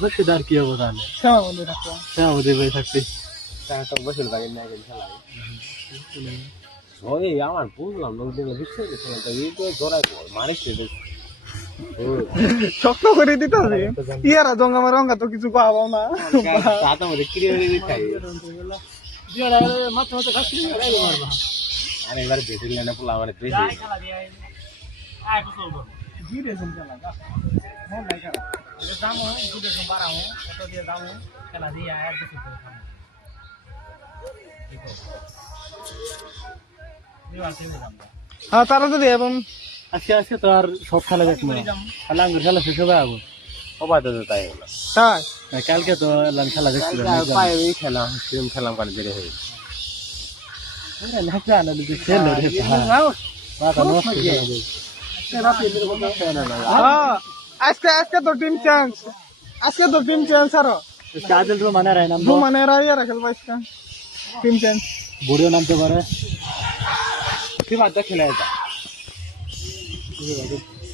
বসিদার কি হবো তাহলে? সভাপতি রাখলাম। সভাপতি ভাই থাকতে একটা বসে থাকে না খেলা ওই আমার বুঝলাম লোকজন বিশ্বাস করছিলাম তো এই তো জোড়ায় মারিস শক্ত করে দিতে হবে ইয়ারা জঙ্গা রঙ্গা তো কিছু পাবো না তাতে মধ্যে ক্রিয়া খাই মাথা মাথা খাচ্ছি মারবা আর এবার বেশি লেনে পোলা আমার বেশি হ্যাঁ তারা যদি এবং আজকে আজকে তো আর সব খেলা দেখবো খেলা আঙ্গুর খেলা শেষ হবে আবো অবাধ তাই হলো তাই কালকে তো এলাম খেলা দেখছিল পায়ে খেলাম খেলাম কাল বেড়ে হয়ে আজকে আজকে তো টিম চেঞ্জ আজকে তো টিম চেঞ্জ আরো কাজল তো মানে রাই নাম মানে রাইয়া রাখেল আজকে টিম চেঞ্জ বুড়িও নামতে পারে কি বাদ খেলা এটা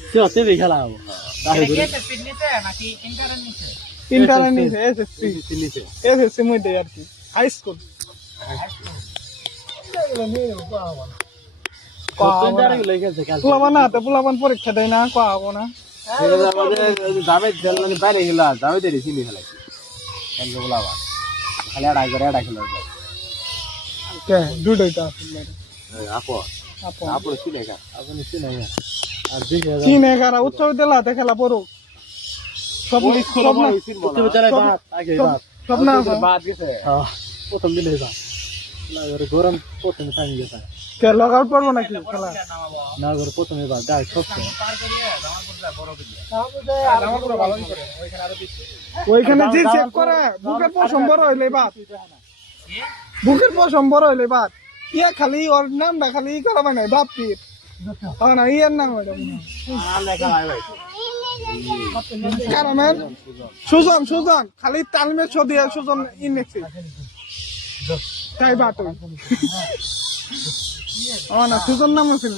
সে হতে খেলা হবো ইন্টারনেট নিছে এসএসসি মধ্যে আর কি হাই স্কুল পোলাবান পরীক্ষা দেয় না কোয়া হবো না বাইরে গেলা যাবে দেরি চিনি খেলাইছি খালি আড়াই করে আড়াই খেলা দুটোইটা আপো আপো চিনে খা আপনি চিনে আর চীনে কারা উচ্চ বিদ্যালয়তে খেলা পড়ুক স্বপ্ন বাদ গেছে প্রথম দিলে গরম প্রথমে থামি গেছে লগ আউট পড়বো নাকি খেলা না করে প্রথমে বাদ ডাই সবচেয়ে ওইখানে যে চেক করে বুকের পশম বড় হইলে বাদ বুকের পশম বড় হইলে বাদ ইয়া খালি ওর নামটা খালি করা মানে বাপ পীর না ইয়ার নাম কারণের সুজন সুজন খালি তালমে ছদিয়া সুজন ইনেছি তাই বাট না সুজন নাম ছিল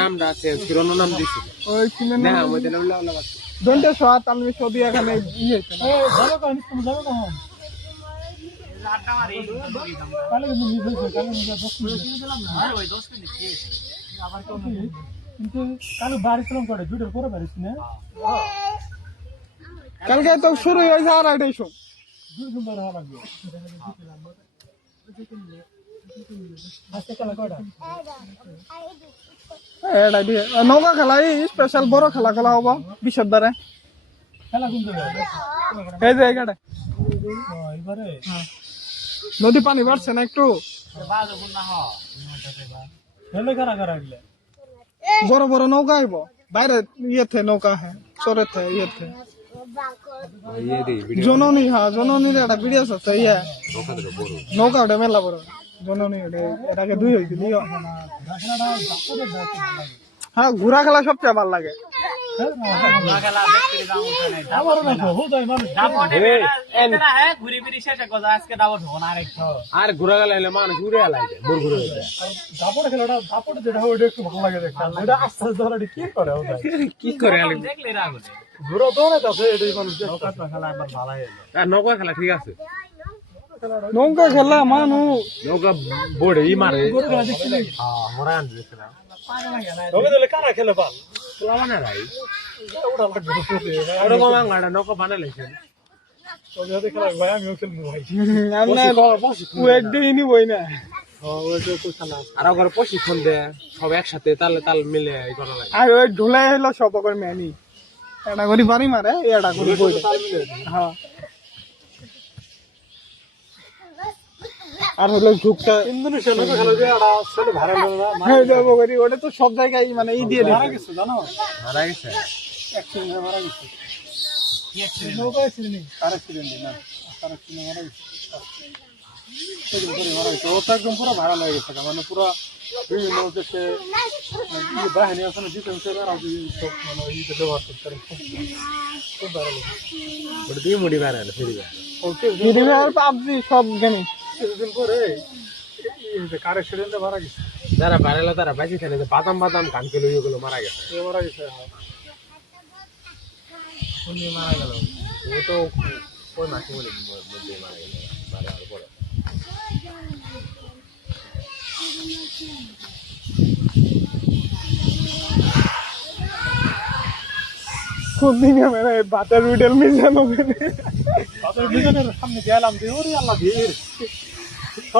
নামটা আছে পুরনো নাম দিছি ওই কিনে না ওইটা নাম দন্তে সোয়া তালমে ছদিয়া এখানে ইয়ে কালকে তো শুরু হয়েছে আর এটাই শোন নৌকা খেলা স্পেশাল বড় খেলা খেলা হবো বিশের দ্বারা এই যে এখানে নদী পানি বাড়ছে না একটু বড় বড় নৌকা আইব বাইরে ইয়েতে নৌকা হ্যাঁ চরেতে ইয়েতে জননী হ্যাঁ জননীর একটা বিড়িয়াস আছে ইয়ে নৌকা ওটা মেলা বড় জননী এটাকে দুই হয়েছিল হ্যাঁ ঘোরা খেলা সবচেয়ে ভালো লাগে আর ঘুরা গেলে মানুষ উড়ে লাগে কি করে নৌকা খেলা ঠিক আছে নৌকা খেলা মানুষ নৌকা বোর্ডে ই মারে কারা খেলে পাল নৌকা বানাইছেন আর প্রশিক্ষণ দেয় সব একসাথে তালে তাল মিলে আর ওই ঢুলাই হইলো সব ম্যানি এটা করি বাড়ি মারে এটা করি হ্যাঁ আর হলো ঝুঁকটা ওটা তো সব জায়গায় মানে ই দিয়ে মারা গেছে জানো মারা গেছে মারা গেছে ও তো একদম পুরো ভাড়া লেগে গেছে মানে পুরো বিভিন্ন দেশে বাহিনী আছে ডিফেন্সে ব্যবহার করতে মুড়ি বানায় পাবজি সব গেমে কিছুদিন পরে যারা বাড়ালো তারা বেঁচে খেলে বাদাম বাদাম গান খেলে ওইগুলো মারা গেছে মারা গেছে মারা গেল ও তো ওই মাসে মধ্যে মারা গেল মারা যাওয়ার পরে কোন দিকে মেরে বাতের উডেল মিশানো তাদের দুজনের সামনে গেলাম যে ওরে আল্লাহ ভিড়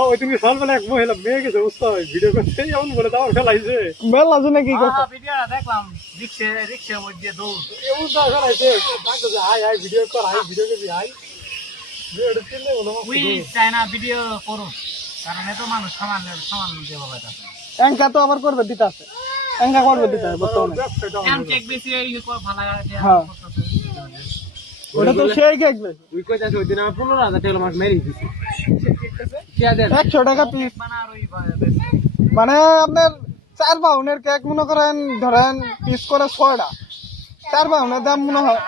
ওই দিন সকালবেলা এক মহিলা মেয়ে গেছে বুঝতে হয় ভিডিও করতে এমন বলে দাও ফেলাইছে মেলা জন্য কি কথা ভিডিওটা দেখলাম রিক্সার মধ্যে দৌড় এমন দাও ফেলাইছে ডাকতে যে হাই হাই ভিডিও কর হাই ভিডিও করবি হাই ভিডিওটা চিনলে বলো উই চাই না ভিডিও করুন কারণ এত মানুষ সামান দেবো ভাই তাতে এঙ্কা তো আবার করবে দিতে আছে এঙ্কা করবে দিতে আছে বর্তমানে এম কেক বেশি এই ভালো লাগে হ্যাঁ। ওটা তো সেই কেক বেশি তুই কই যাস ওই দিন আমার 15,000 টাকা মাছ মেরে দিছি কে দেন 100 টাকা পিস বানার ওই মানে আপনার 4 পাউন্ডের কেক মনে করেন ধরেন পিস করে 6টা 4 পাউন্ডের দাম মনে হয়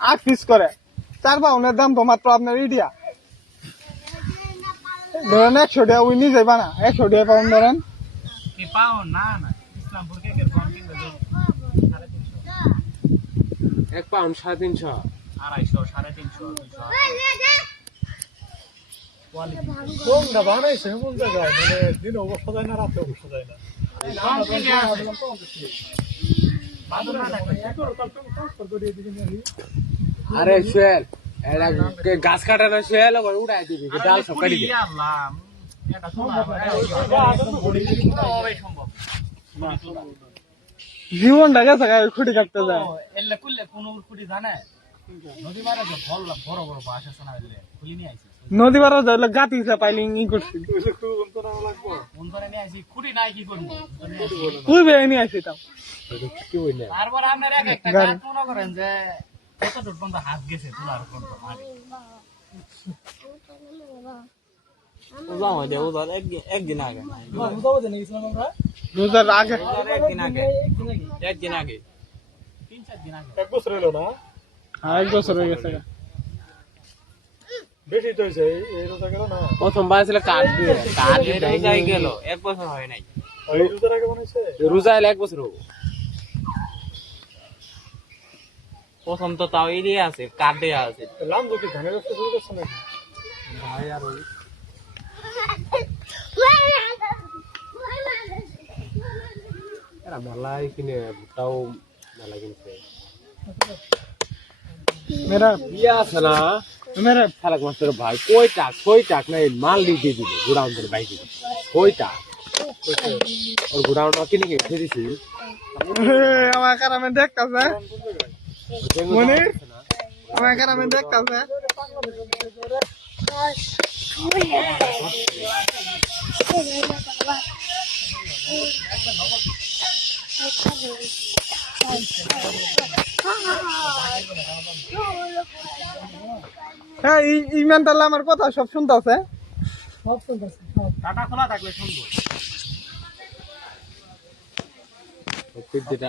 8 পিস করে 4 পাউন্ডের দাম তো মাত্র আপনার ইডিয়া ধরেন 100 টাকা উই নিজেই বানা 100 টাকা পাউন্ড ধরেন কি পাও না না ইসলামপুর কেকের কম কিনবে 350 1 পাউন্ড 350 250 350 কোনটা বানাইছে এমন জায়গায় মানে দিনে অবস্থা যায় না রাতে অবস্থা যায় না কম কিনে আছে বাদর না দেখলে আরে শুয়েল এরা গাছ কাটানো শুয়েল ওর উড়াই দিবি ডাল সব কাটি দে আল্লাহ এটা শোনা সম্ভব জীবনটা গেছে খুঁটি কাটতে যায় এলে কুললে কোন কুড়ি জানে নদী মারা যে বড় বড় বাস আছে না এলে খুলি নিয়ে আইছে নদী পাড়া যাইলে গাতি পাইলিং ই করছি অন্তরে নিয়ে আইছি খুঁটি নাই কি করবো তুই বেয়ে নিয়ে আসি তাও কি বললে তারপর আপনার একটা কাজ মনে করেন যে কতটুক পর্যন্ত হাত গেছে তোলার পর্যন্ত মারি একদিন আগে রোজার আগে একদিন আগে 3-4 দিন আগে এক বছর এলো না হ্যাঁ 1 বছর হয়ে গেছে বেশি তো হয়েছে এই রোজা গেল না প্রথমবার ছিল কাঠ দিয়ে রোজাই গেল 1 বছর হয় নাই এই রোজার আগে বানাইছে রোজা এলে 1 বছর হবো প্রথম তো তাও এরিয়া আছে কার্ডে আছে লাম দুটি ধানের ব্যবসা শুরু করছে নাকি ভাই আর ওই এরা মেলাই কিনে তাও মেলা কিনছে মেরা ইয়া আছে না মেরা খালাক মাস্টার ভাই কই টাক নাই মাল দিয়ে দিল গোডাউন করে বাইকে কই টাক ওর গোডাউন কিনে খেয়ে দিছি আমার কারামে দেখতাছে মনে আমার কারামে দেখতাছে হ্যাঁ এই মেন্টাল আমার কথা সব শুনতাছে টাটা খোলা থাকলে শুনবো যেটা